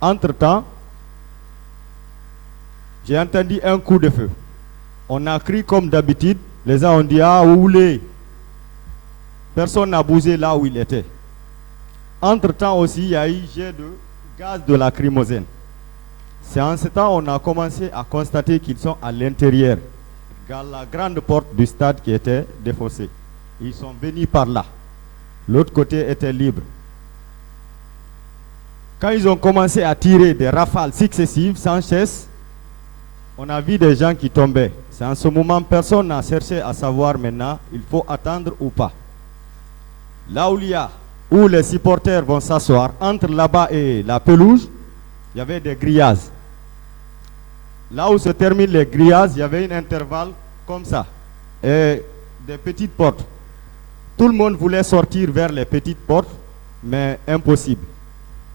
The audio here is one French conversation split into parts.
Entre-temps, j'ai entendu un coup de feu. On a crié comme d'habitude. Les gens ont dit, ah, où voulez? Personne n'a bougé là où il était. Entre-temps aussi, il y a eu jet de gaz de lacrymogène. C'est en ce temps qu'on a commencé à constater qu'ils sont à l'intérieur, dans la grande porte du stade qui était défaussée. Ils sont venus par là. L'autre côté était libre. Quand ils ont commencé à tirer des rafales successives sans cesse, on a vu des gens qui tombaient. C'est en ce moment, personne n'a cherché à savoir maintenant, il faut attendre ou pas. Là où les supporters vont s'asseoir, entre là-bas et la pelouse, il y avait des grillages. Là où se terminent les grillages, il y avait un intervalle comme ça, et des petites portes. Tout le monde voulait sortir vers les petites portes, mais impossible.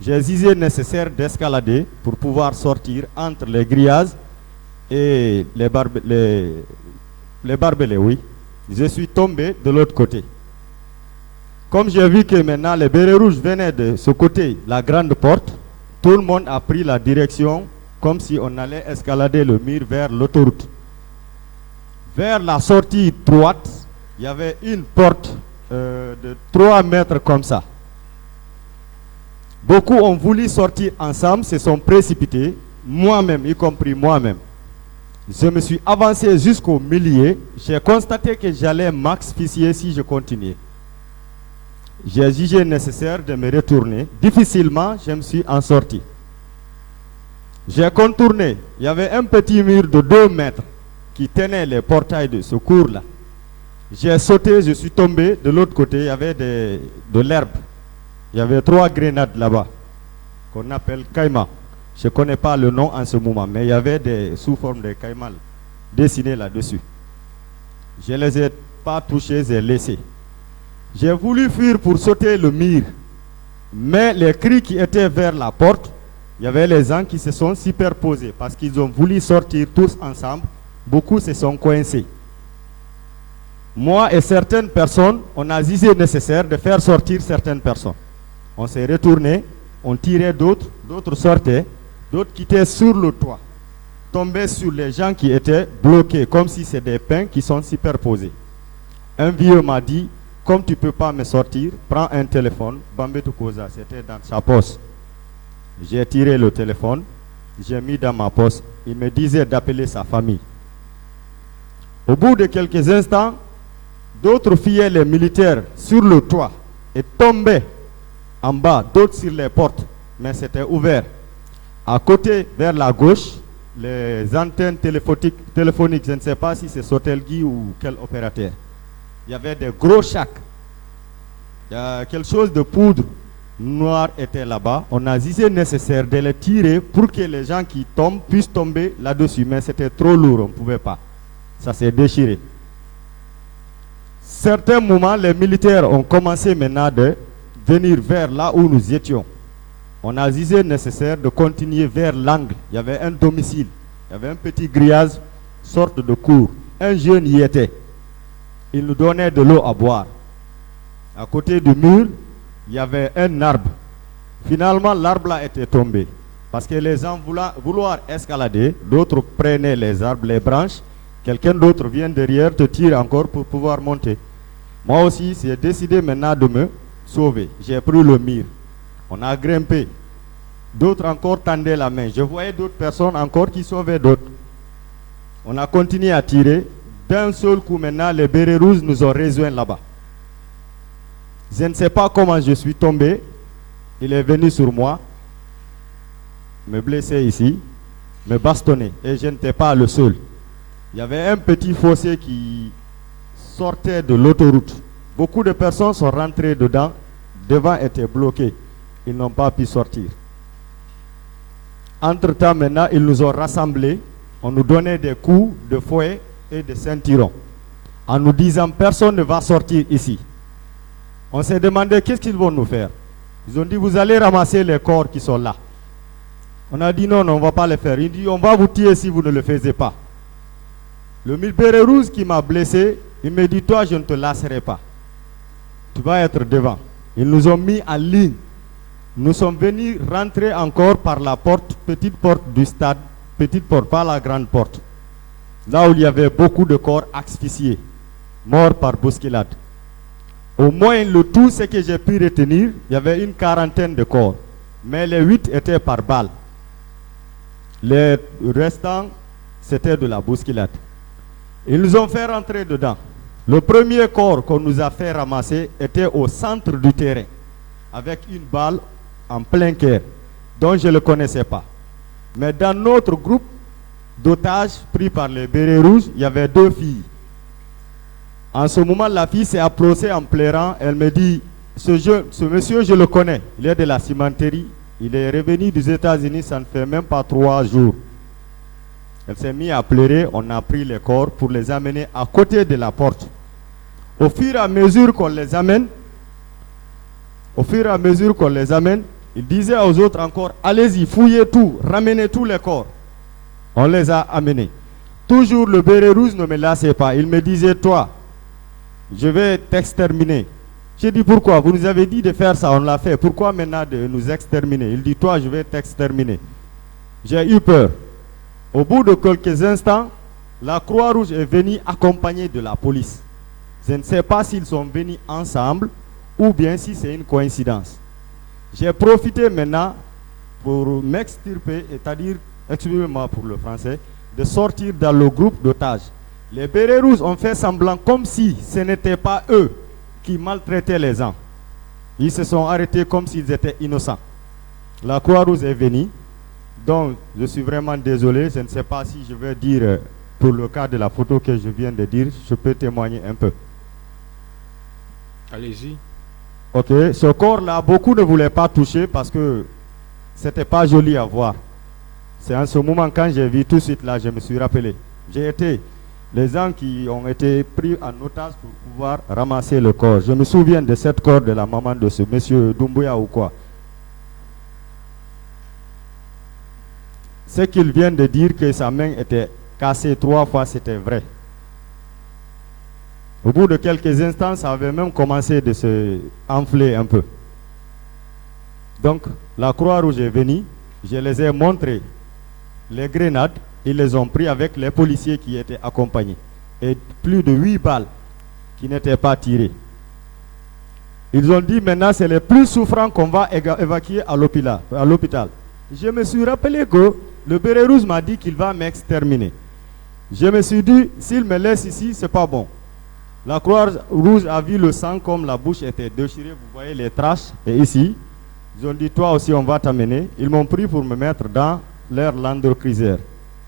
J'ai jugé nécessaire d'escalader pour pouvoir sortir entre les grillages et les barbelés, oui. Je suis tombé de l'autre côté. Comme j'ai vu que maintenant les bérets rouges venaient de ce côté, la grande porte, tout le monde a pris la direction comme si on allait escalader le mur vers l'autoroute. Vers la sortie droite, il y avait une porte de 3 mètres comme ça. Beaucoup ont voulu sortir ensemble, se sont précipités, moi-même, y compris moi-même. Je me suis avancé jusqu'au milieu, j'ai constaté que j'allais m'asphyxier si je continuais. J'ai jugé nécessaire de me retourner. Difficilement, je me suis en sorti. J'ai contourné. Il y avait un petit mur de 2 mètres qui tenait les portails de secours là. J'ai sauté, je suis tombé. De l'autre côté, il y avait de l'herbe. Il y avait 3 grenades là-bas, qu'on appelle caïmans. Je ne connais pas le nom en ce moment, mais il y avait des sous forme de caïmans dessinés là-dessus. Je ne les ai pas touchés et laissés. J'ai voulu fuir pour sauter le mur, mais les cris qui étaient vers la porte, il y avait les gens qui se sont superposés parce qu'ils ont voulu sortir tous ensemble. Beaucoup se sont coincés. Moi et certaines personnes, on a jugé nécessaire de faire sortir certaines personnes. On s'est retourné, on tirait d'autres, d'autres sortaient, d'autres qui étaient sur le toit, tombaient sur les gens qui étaient bloqués, comme si c'était des pains qui sont superposés. Un vieux m'a dit, comme tu ne peux pas me sortir, prends un téléphone, Bambé Tukoza, c'était dans sa poche. J'ai tiré le téléphone, j'ai mis dans ma poche, il me disait d'appeler sa famille. Au bout de quelques instants, d'autres fillaient les militaires sur le toit et tombaient en bas, d'autres sur les portes, mais c'était ouvert. À côté, vers la gauche, les antennes téléphoniques, je ne sais pas si c'est Sotelgui ou quel opérateur. Il y avait des gros sacs. Quelque chose de poudre noire était là-bas. On a jugé nécessaire de les tirer pour que les gens qui tombent puissent tomber là-dessus, mais c'était trop lourd, on ne pouvait pas. Ça s'est déchiré. Certains moments, les militaires ont commencé maintenant de venir vers là où nous étions. On a jugé nécessaire de continuer vers l'angle. Il y avait un domicile, il y avait un petit grillage, sorte de cour. Un jeune y était. Il nous donnait de l'eau à boire. À côté du mur, il y avait un arbre. Finalement, l'arbre là était tombé. Parce que les gens vouloir escalader, d'autres prenaient les arbres, les branches. Quelqu'un d'autre vient derrière, te tire encore pour pouvoir monter. Moi aussi, j'ai décidé maintenant de me sauver. J'ai pris le mur. On a grimpé. D'autres encore tendaient la main. Je voyais d'autres personnes encore qui sauvaient d'autres. On a continué à tirer. D'un seul coup maintenant, les bérets rouges nous ont rejoints là-bas. Je ne sais pas comment je suis tombé. Il est venu sur moi, me blesser ici, me bastonner. Et je n'étais pas le seul. Il y avait un petit fossé qui sortait de l'autoroute. Beaucoup de personnes sont rentrées dedans. Devant était bloqué. Ils n'ont pas pu sortir. Entre-temps, maintenant, ils nous ont rassemblés. On nous donnait des coups de fouet et de ceinturons. En nous disant, personne ne va sortir ici. On s'est demandé, qu'est-ce qu'ils vont nous faire? Ils ont dit, vous allez ramasser les corps qui sont là. On a dit, non, non, on ne va pas les faire. Ils ont dit, on va vous tuer si vous ne le faisiez pas. Le béret rouge qui m'a blessé, il me dit, toi, je ne te lasserai pas. Tu vas être devant. Ils nous ont mis en ligne. Nous sommes venus rentrer encore par la petite porte du stade, petite porte, pas la grande porte. Là où il y avait beaucoup de corps asphyxiés, morts par bousculade. Au moins, le tout, ce que j'ai pu retenir, il y avait une quarantaine de corps. Mais les 8 étaient par balle. Les restants, c'était de la bousculade. Ils nous ont fait rentrer dedans. Le premier corps qu'on nous a fait ramasser était au centre du terrain, avec une balle en plein cœur, dont je ne le connaissais pas. Mais dans notre groupe d'otages pris par les bérets rouges, il y avait 2 filles. En ce moment, la fille s'est approchée en pleurant. Elle me dit, ce monsieur, je le connais. Il est de la cimenterie. Il est revenu des États-Unis, ça ne fait même pas 3 jours. Elle s'est mise à pleurer. On a pris les corps pour les amener à côté de la porte. Au fur et à mesure qu'on les amène, il disait aux autres encore, allez-y, fouillez tout, ramenez tous les corps. On les a amenés. Toujours le béret rouge ne me lassait pas. Il me disait, toi, je vais t'exterminer. J'ai dit, pourquoi? Vous nous avez dit de faire ça, on l'a fait. Pourquoi maintenant de nous exterminer? Il dit, toi, je vais t'exterminer. J'ai eu peur. Au bout de quelques instants, la Croix-Rouge est venue accompagnée de la police. Je ne sais pas s'ils sont venus ensemble ou bien si c'est une coïncidence. J'ai profité maintenant pour m'extirper, c'est-à-dire, excusez-moi pour le français, de sortir dans le groupe d'otages. Les bérets rouges ont fait semblant comme si ce n'était pas eux qui maltraitaient les gens. Ils se sont arrêtés comme s'ils étaient innocents. La Croix-Rouge est venue, donc je suis vraiment désolé, je ne sais pas si je vais dire, pour le cas de la photo que je viens de dire, je peux témoigner un peu. Allez-y. Ok, ce corps-là, beaucoup ne voulaient pas toucher parce que c'était pas joli à voir. C'est en ce moment, quand j'ai vu tout de suite là, je me suis rappelé. J'ai été les gens qui ont été pris en otage pour pouvoir ramasser le corps. Je me souviens de cette corps de la maman de ce monsieur Doumbouya ou quoi. Ce qu'il vient de dire que sa main était cassée 3 fois, c'était vrai. Au bout de quelques instants, ça avait même commencé de se enfler un peu. Donc, la Croix-Rouge est venue, je les ai montré les grenades, ils les ont pris avec les policiers qui étaient accompagnés. Et plus de 8 balles qui n'étaient pas tirées. Ils ont dit maintenant c'est les plus souffrants qu'on va évacuer à l'hôpital. Je me suis rappelé que le béret rouge m'a dit qu'il va m'exterminer. Je me suis dit, s'il me laisse ici, c'est pas bon. La Croix-Rouge a vu le sang comme la bouche était déchirée. Vous voyez les traces. Et ici, ils ont dit, toi aussi, on va t'amener. Ils m'ont pris pour me mettre dans leur Land Cruiser.